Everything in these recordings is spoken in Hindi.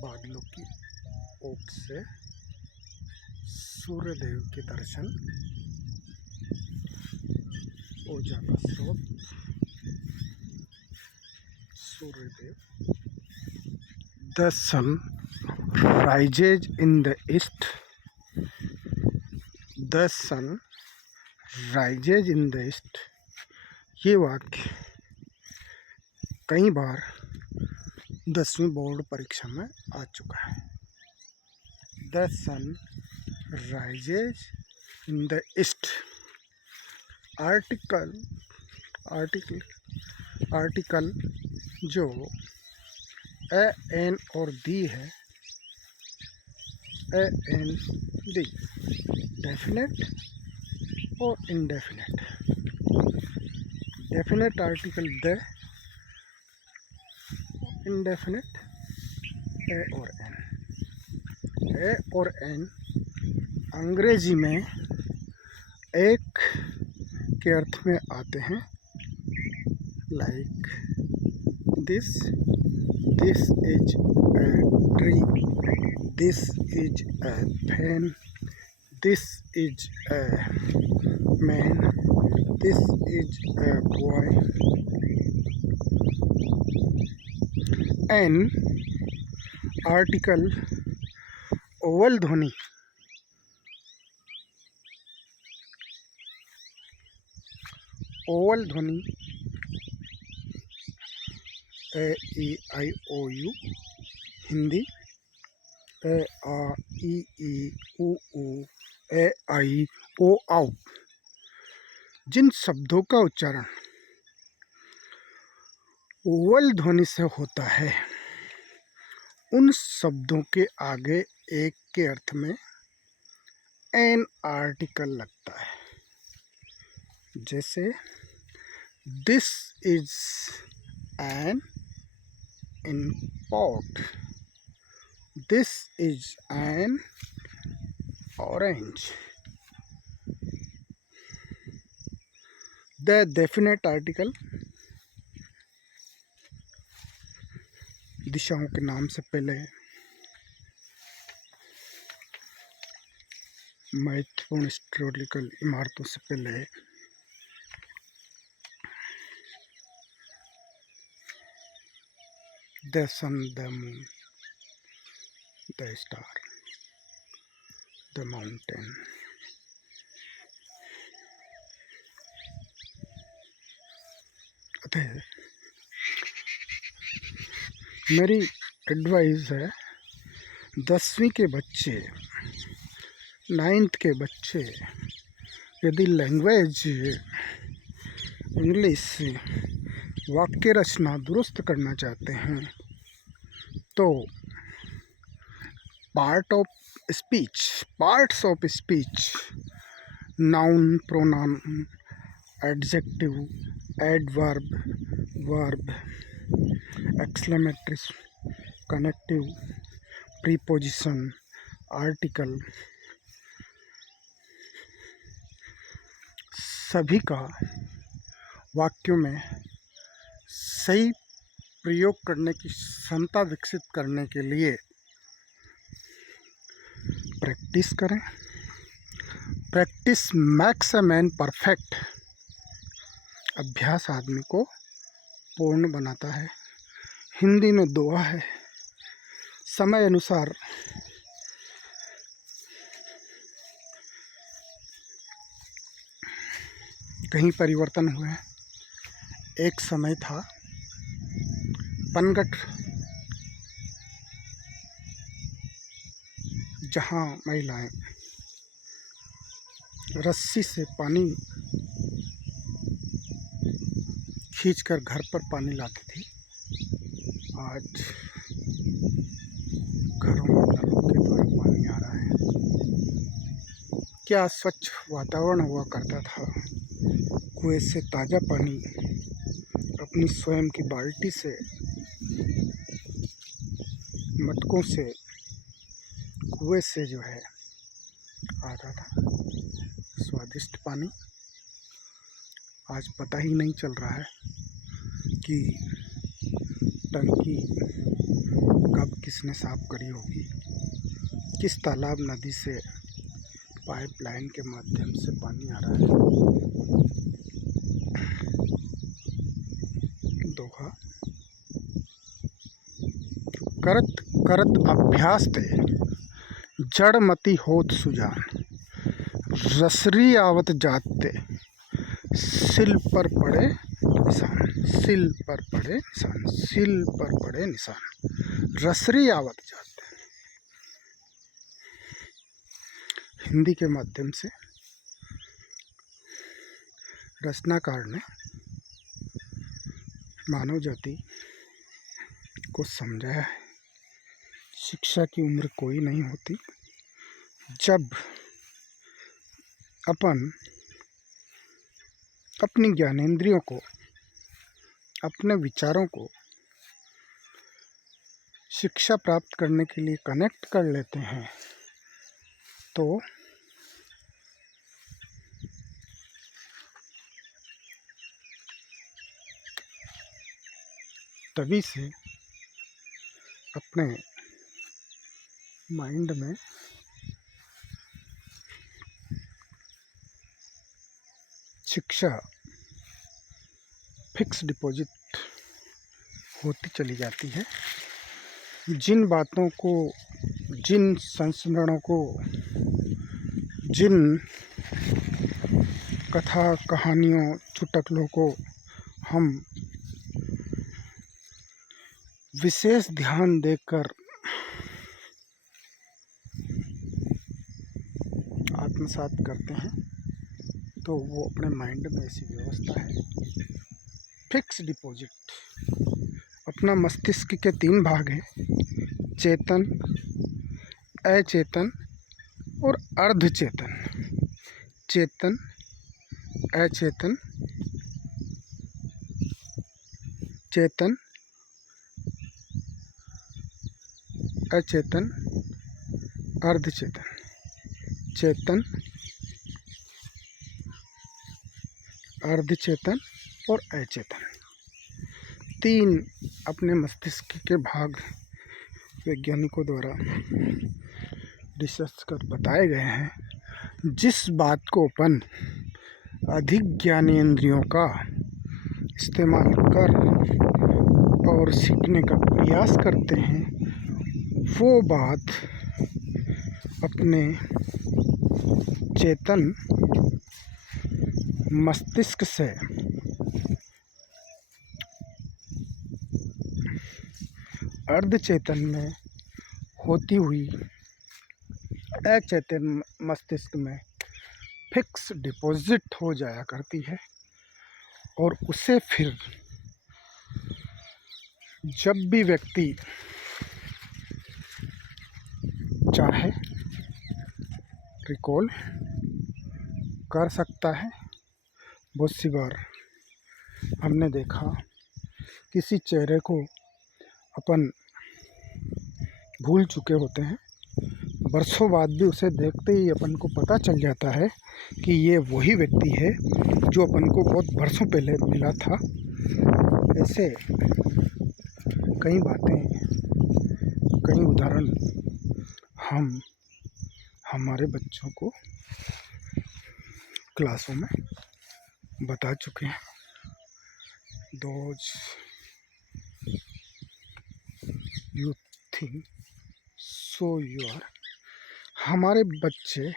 बादलों की ओट से सूर्यदेव के दर्शन, ऊर्जा का स्रोत सूर्यदेव। The sun rises in the east, the sun rises in the east. ये वाक्य कई बार 10वीं बोर्ड परीक्षा में आ चुका है। The sun rises in the east. Article article article जो ए एन और दी है, ए एन दी, डेफिनेट और indefinite. Definite article the, indefinite a और एन। ए और एन अंग्रेजी में एक के अर्थ में आते हैं, like this, this is a tree, this is a fan, this is a man, this is a boy. An article Oval ध्वनि, ओवल ध्वनि ए ई आई ओ यू हिंदी, ए आ ई ई उ ऊ ए आई ओ औ। जिन शब्दों का उच्चारण ओवल ध्वनि से होता है उन शब्दों के आगे एक के अर्थ में एन आर्टिकल लगता है। जैसे this is an in pot, this is an orange. The definite article दिशाओं के नाम से पहले, महत्वपूर्ण हिस्टोरिकल इमारतों से पहले, the sun, the moon, the star, the mountain. अतः मेरी एडवाइस है, 10वीं के बच्चे, 9th के बच्चे यदि लैंग्वेज इंग्लिश वाक्य रचना दुरुस्त करना चाहते हैं तो parts of speech, noun, pronoun, adjective, adverb, verb, exclamatory, connective, preposition, article, सभी का वाक्यों में सही प्रयोग करने की क्षमता विकसित करने के लिए प्रैक्टिस करें। Practice max a man perfect. अभ्यास आदमी को पूर्ण बनाता है। हिंदी में दोहा है, समय अनुसार कहीं परिवर्तन हुए। एक समय था पनघट, जहाँ महिलाएं रस्सी से पानी खींचकर घर पर पानी लाती थी। आज घरों में नलों के द्वारा पानी आ रहा है। क्या स्वच्छ वातावरण हुआ करता था। कुएं से ताज़ा पानी अपनी स्वयं की बाल्टी से, मटकों से, कुएं से जो है आता था स्वादिष्ट पानी। आज पता ही नहीं चल रहा है कि टंकी कब किसने साफ करी होगी, किस तालाब नदी से पाइपलाइन के माध्यम से पानी आ रहा है। दोहा, करत करत अभ्यास ते जड़मति होत सुजान, रसरी आवत जाते सिल पर पड़े निशान, सिल पर पड़े निशान, सिल पर पड़े निशान, रसरी आवत जाते। हिंदी के माध्यम से रचनाकार ने मानव जाति को समझाया है, शिक्षा की उम्र कोई नहीं होती। जब अपन अपनी ज्ञानेंद्रियों को, अपने विचारों को शिक्षा प्राप्त करने के लिए कनेक्ट कर लेते हैं तो तभी से अपने माइंड में शिक्षा फिक्स डिपॉजिट होती चली जाती है। जिन बातों को, जिन संस्मरणों को, जिन कथा कहानियों चुटकुलों को हम विशेष ध्यान देकर आत्मसात करते हैं तो वो अपने माइंड में ऐसी व्यवस्था है। फिक्स डिपॉजिट, अपना मस्तिष्क के 3 भाग हैं, चेतन, अचेतन और अर्धचेतन। चेतन, अचेतन, चेतन, अचेतन, अर्धचेतन। चेतन, अर्धचेतन और अचेतन, 3 अपने मस्तिष्क के भाग वैज्ञानिकों द्वारा रिसर्च कर बताए गए हैं। जिस बात को अपन अधिक ज्ञानेंद्रियों का इस्तेमाल कर और सीखने का प्रयास करते हैं, वो बात अपने चेतन मस्तिष्क से अर्धचेतन में होती हुई अचेतन मस्तिष्क में फिक्स डिपॉजिट हो जाया करती है और उसे फिर जब भी व्यक्ति चाहे रिकॉल कर सकता है। बहुत सी बार हमने देखा किसी चेहरे को अपन भूल चुके होते हैं, बरसों बाद भी उसे देखते ही अपन को पता चल जाता है कि ये वही व्यक्ति है जो अपन को बहुत बरसों पहले मिला था। ऐसे कई बातें, कई उदाहरण हम हमारे बच्चों को क्लासों में बता चुके हैं। Those you think so you are। हमारे बच्चे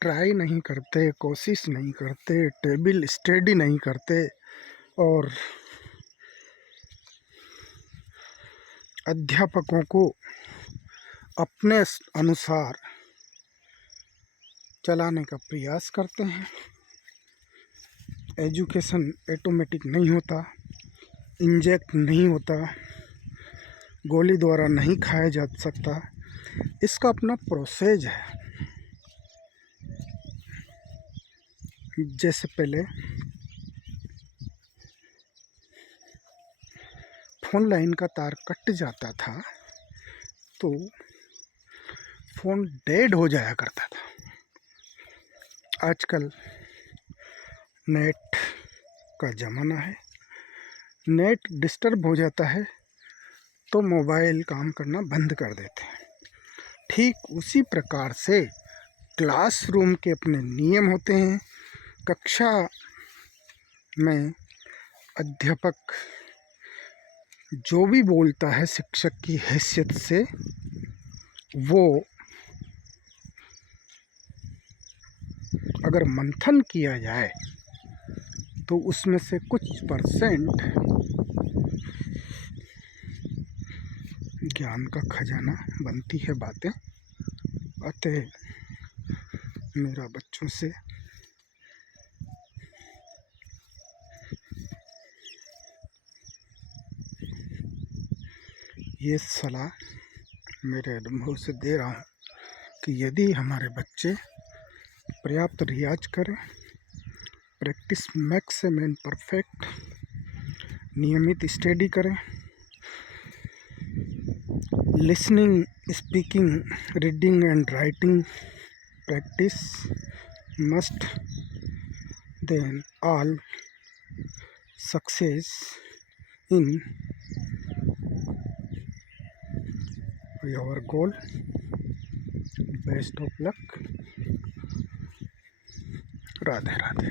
ट्राई नहीं करते, कोशिश नहीं करते, टेबल स्टडी नहीं करते और अध्यापकों को अपने अनुसार चलाने का प्रयास करते हैं। एजुकेशन ऑटोमेटिक नहीं होता, इंजेक्ट नहीं होता, गोली द्वारा नहीं खाया जा सकता, इसका अपना प्रोसेस है। जैसे पहले फ़ोन लाइन का तार कट जाता था तो फ़ोन डेड हो जाया करता था। आजकल नेट का ज़माना है, नेट डिस्टर्ब हो जाता है तो मोबाइल काम करना बंद कर देते हैं। ठीक उसी प्रकार से क्लासरूम के अपने नियम होते हैं। कक्षा में अध्यापक जो भी बोलता है शिक्षक की हैसियत से, वो अगर मंथन किया जाए तो उसमें से कुछ परसेंट ज्ञान का खजाना बनती है बातें। अतः मेरा बच्चों से ये सलाह मेरे अनुभव से दे रहा हूँ कि यदि हमारे बच्चे पर्याप्त रियाज करें, प्रैक्टिस मैक्स मैन परफेक्ट, नियमित स्टडी करें, listening, speaking, reading and writing practice must, then all success in your goal. Best of luck. Radhe Radhe.